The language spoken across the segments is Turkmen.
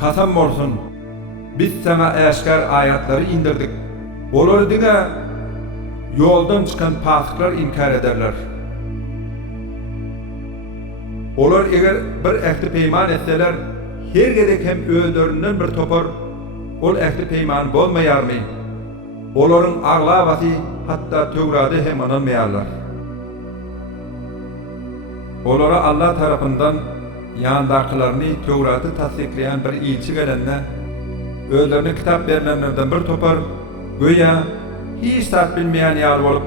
Kasam bolsun, biz sana eşkar ayatları indirdik. Olar diňe yoldan çıkan pasykllar inkar ederler. Olar eger bir ähli peýman etseler, her gerek hem öldüründen bir topar, ol ähli peýman bolmaýarmy? Olaryň aglabaty hatda Töwrady hem ananmaýarlar. Olara Allah tarapyndan ýandakylaryny Töwraty tasdikleýän bir ilçi gelende, özlerine kitap verilenlerden bir topar, göýe hiç tat bilmeýän ýar bolup,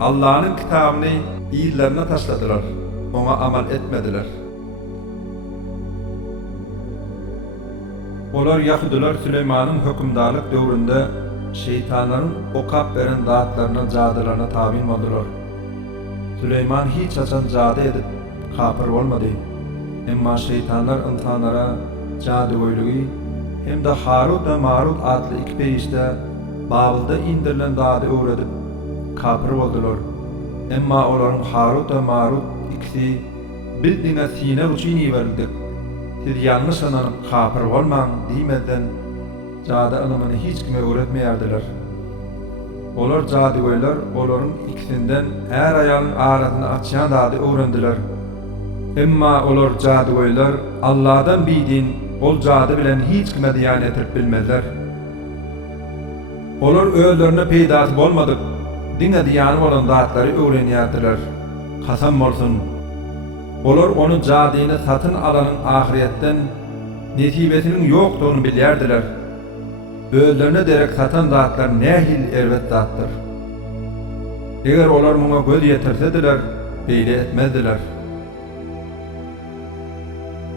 Allah'ın kitabını ýyllarına taşladylar, ona amal etmediler. Olar Yahudiler Süleymanyň hökümdarlyk döwründe şeytanlaryň okap beren zatlaryna, jadylaryna tabi boldular. Süleyman hiç açan jady edip kapır bolmady. Emma şeytanlar insanlara jadygoýlugy hem de Harut ve Marut adlı iki peýişde Babylda indirilen dady öwredip kapır boldular. Emma olaryň Harut ve Marut ikisi bildiňe sine uçyn ýerildik. Siz ýalňyş sananyp kapır bolmaň diýmeden jady ilmini hiç kime öwretmeýärdiler. Olar jadygoýlar olaryň ikisinden her aýalyň arasyny açýan dady öwrendiler. Emma olar jadygoýlar Allah'dan biýdin, ol jady bilen hiç kime diýan etip bilmezler. Olar özlerine peýdasy bolmadyk, diňe diýany bolan zatlary öwrenýärdiler. Kasam bolsun, olar onu jadyny satyn alanyň ahiretden nesibesiniň ýokdugyny bilýärdiler. Özlerine derek satan zatlar nähil erwet zatdyr. Eger olar muňa göz ýetirsediler, beýle etmezdiler.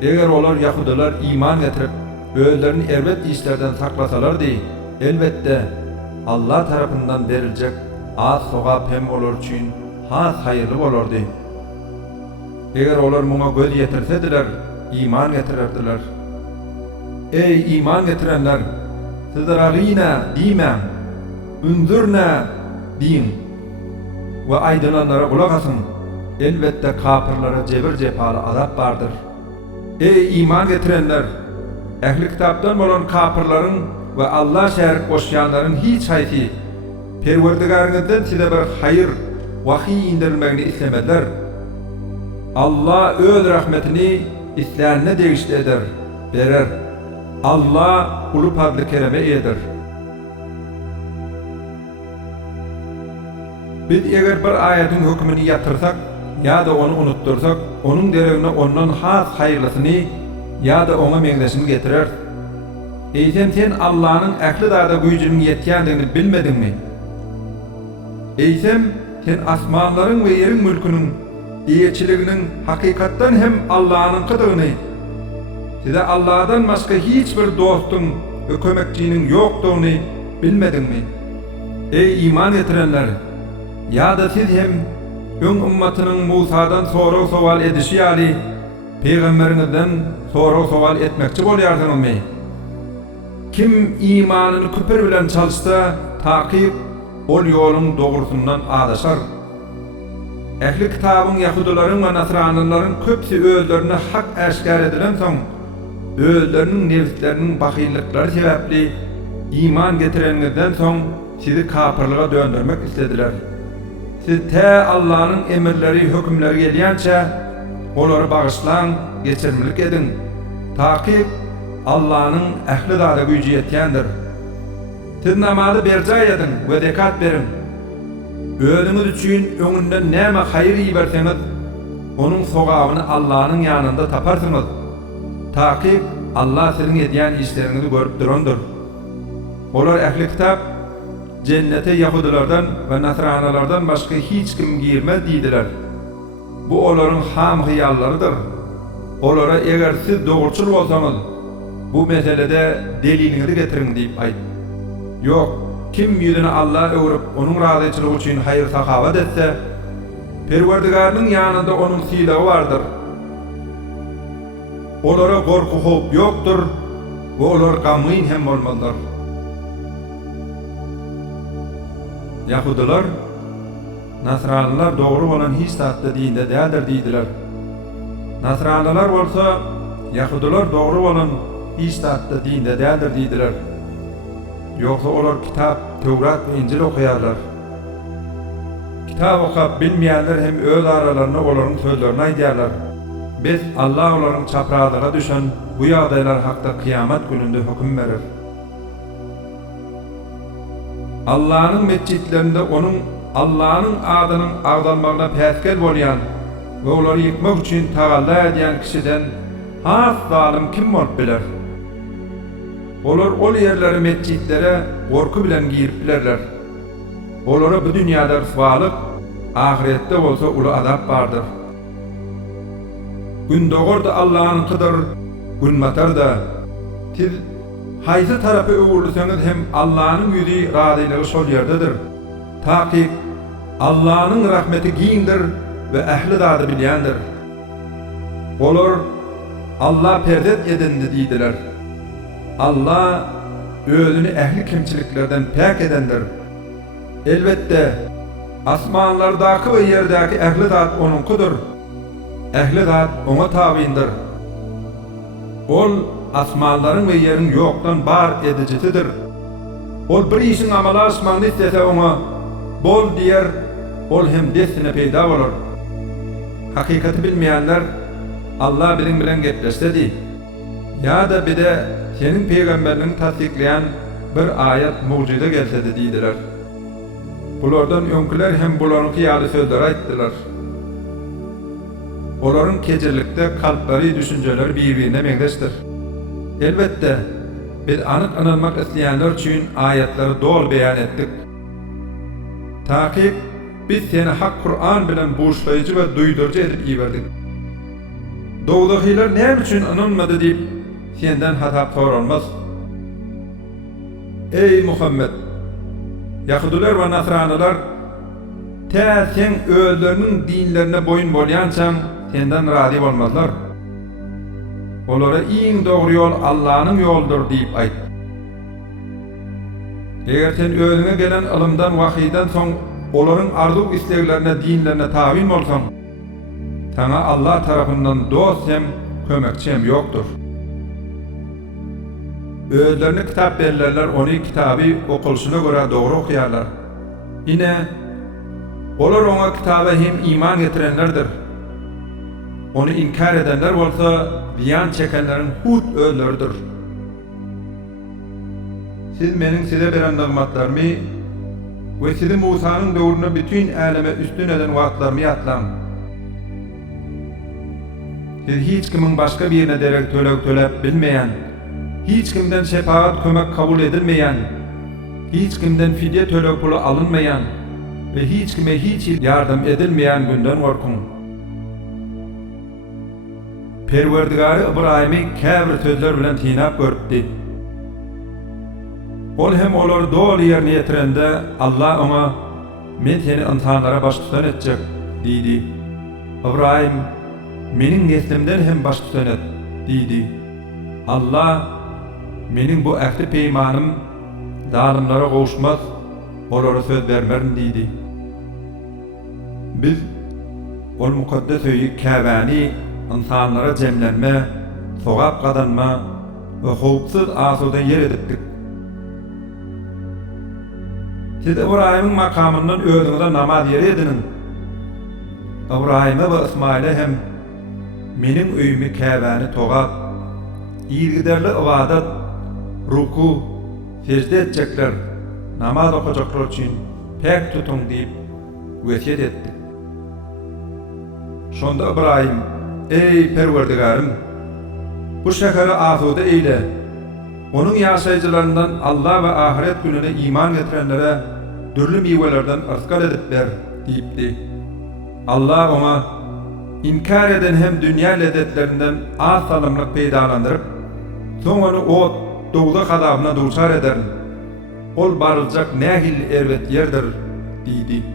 Eger olar Yahudiler iman getirip, özlerini erwet işlerden saklasalardy, elbette Allah tarapyndan beriljek az sogap hem olar üçin has haýyrly bolardy. Eger olar muňa göz ýetirsediler, iman getirerdiler. Ey iman getirenler! Sizlerine diýmän, ündürne diýin we aýdylanlara gulak asyn. Elbette kapyrlara jebir jepaly azap bardyr. Ey iman getirenler! Ähli kitapdan bolan kapyrlaryň we Allah şärik goşýanlaryň hiç haýsy Perwerdigaryňyzdan size bir haýyr, wahy indirilmegini islemediler. Allah öz rahmetini isläne degişli eder, berer. Allah ulu padly kereme eder. Biz eger bir aýatyň hökmüni ýatyrsak, ýa-da onu unuttursak, onuň deregine ondan has haýyrlysyny ýa-da ona meňdeşini getirer. Eýsem sen Allah'ın ähli zada güýjüniň ýetýändigini bilmedinmi? Eýsem sen asmanlaryň we ýeriň mülküniň diýeçiliginiň hakykatdan hem Allah'ın kydygyny, size Allah'dan başka hiçbir dostun ve kömekçinin yoktuğunu bilmedinmi? Ey iman getirenler! Ya da siz hem ön ümmetinin Musa'dan soru sual edişi ýaly Peygamberinizden soru sual etmekçi bolýarsyňyzmy? Kim imanını küpür bilen çalışsa, takip ol ýoluň dogrusundan adaşar. Ähli kitabyň Yahudilaryň we Nasranylaryň köpsi özlerine hak äşkar edilen soň, özleriniň nefsleriniň bahylyklary sebäpli iman getirenizden soň sizi kapyrlyga döndürmek istediler. Siz te Allah'ın emirleri, hükümleri gelýänçe olary bagyşlaň, geçirmilik edin. Takip Allah'ın ähli zada güýji ýetýändir. Siz namazy berjä edin we zekat berin. Özüňiz üçin öňünden näme haýyr ýiberseňiz, onuň sogabyny Allah'ın ýanynda taparsyňyz. Takip Allah senin edýän işleriňizi görüp durandyr. Olar ähli kitap cennete Yahudilerden ve Nasranylardan başka hiç kim girmez diýdiler. Bu olaryň ham hyýallarydyr. Olara eger siz dogruçul bolsaňyz, bu meselede deliliňizi getiriň diýip aýt. Yok, kim ýüzüne Allah öwrüp onuň razyçylygy üçin haýyr sahawat etse, Perwerdigarynyň ýanynda onuň sylagy bardyr. Olara gorku hop yoktur ve olar gamyn hem bolmalylar. Yahudiler, Nasranylar dogry bolan hiç tatda dinde däldir diýdiler. Nasranylar bolsa, Yahudiler dogry bolan hiç tatda dinde däldir diýdiler. Ýoksa olar kitap, Tewrat we Injil okuyarlar. Kitap okap bilmeýänler hem öz aralarynda olaryň sözlerini aýdýarlar. Biz Allah olaryň çaprazyga düşen bu ýagdaýlar hakda kıyamet gününde hüküm berer. Allah'ın mescitlerinde onun Allah'ın adynyň agdalmagyna päskel bolýan we olary ýykmak üçin tagalla edýän kişiden has zalim kim bolup biler? Olar ol yerleri mescitlere gorku bilen girip bilerler. Olara bu dünýäde rıswalyk, ahirette bolsa uly azap bardyr. Gün dogurda Allah'ın kıdır, gün matar da. Siz hayzy tarapy öwürlüseňiz hem Allah'ın ýüzi radylygy şol ýerdedir. Taky Allah'ın rahmeti giňdir we ähli zady bilýändir. Olar Allah perzet edendi diýdiler. Allah özüni ähli kimçiliklerden päk edendir. Elbette asmanlardaky we ýerdäki ähli zat onunkydyr. Ähli zat oňa tabiindir. Ol asmanlaryň we ýeriň ýokdan bar edijitidir. Ol bir işin amala asmanyny istese oňa bol diýer, ol hem desine peýda bolar. Hakikaty bilmeýänler Allah bilen gepleşdi. Ýa-da bide senin peýgamberligiň tasdikleýän bir ayet mucize gelsedi diýdiler. Bulardan öňkiler hem bularyňky ýaly sözler aýtdylar. Olaryň kejirlikde kalplary, düşünjeleri bir-birine meňzeşdir. Elbette biz anyk anlamak isleýänler üçin ayetleri dol beýan etdik. Taky biz seni hak Kur'an bilen burşlaýjy we duýdurjy edip ýiberdik. Dogdakylar näme üçin anılmadı diýip senden hatap sorulmaz. Ey Muhammed! Yahudiler we Nasranylar sen özleriniň dinlerine boyun bolýançaň senden razy bolmazlar. Olara iň dogry ýol Allah'ın ýoludur diýip aýt. Eger sen özüňe gelen ilmdan, wahydan soň olaryň arzu isleglerine, dinlerine tabin bolsaň, sana Allah tarapyndan dost hem kömekçi hem ýokdur. Özlerine kitap berlerler, onu kitabı okulşuna göre doğru okuyarlar. Yine olar ona kitaba hem iman getirenlerdir. Onu inkar edenler bolsa ziyan çekenlerin hut özleridir. Siz meniň size beren nigmatlarmy we sizi Musanyň döwrüne bütün aleme üstün eden wagtlarmy ýatlaň. Siz hiç kimiň başga birine derek töläp bilmeýän, hiç kimden şefaat kömek kabul edilmeyen, hiç kimden fidye tölek pulu alınmayan ve hiç kime hiç yardım edilmeyen günden korkun. Perwerdigary İbrahim'i käbir sözler bilen tinap görüpdi. Ol hem olary dol ýerine ýetirende Allah ona men seni insanlara başlyk etjek diýdi. İbrahim meniň neslimden hem başlyk et diýdi. Allah meniň bu ähli peýmanym zalimlara gowuşmaz, olara söz bermerin diýdi. Biz ol mukaddes öýü Käbäni insanlara jemlenme, sogap gadanma we howpsuz asuda yer edipdik. Siz İbrahim'in makamından özüňize namaz ýeri ediniň. İbrahim'e we İsmail'e hem meniň öýümi Käbäni togap, ýergiderli ibadat, ruku, secde etjekler, namaz okajaklar üçin pek tutun diýip wesiýet etdi. Şonda İbrahim, ey Perwerdigarym, bu şäheri asuda eýle, onun ýaşaýjylaryndan Allah we ahiret gününe iman getirenlere dürli miwelerden ırskal edip ber diýipdi. Allah ona inkar eden hem dünýä lezzetlerinden az salymlyk peýdalandyryp, soň onu ot, dogda gazabyna duçar eder. Ol barıljak nähil erwet ýerdir diýdi.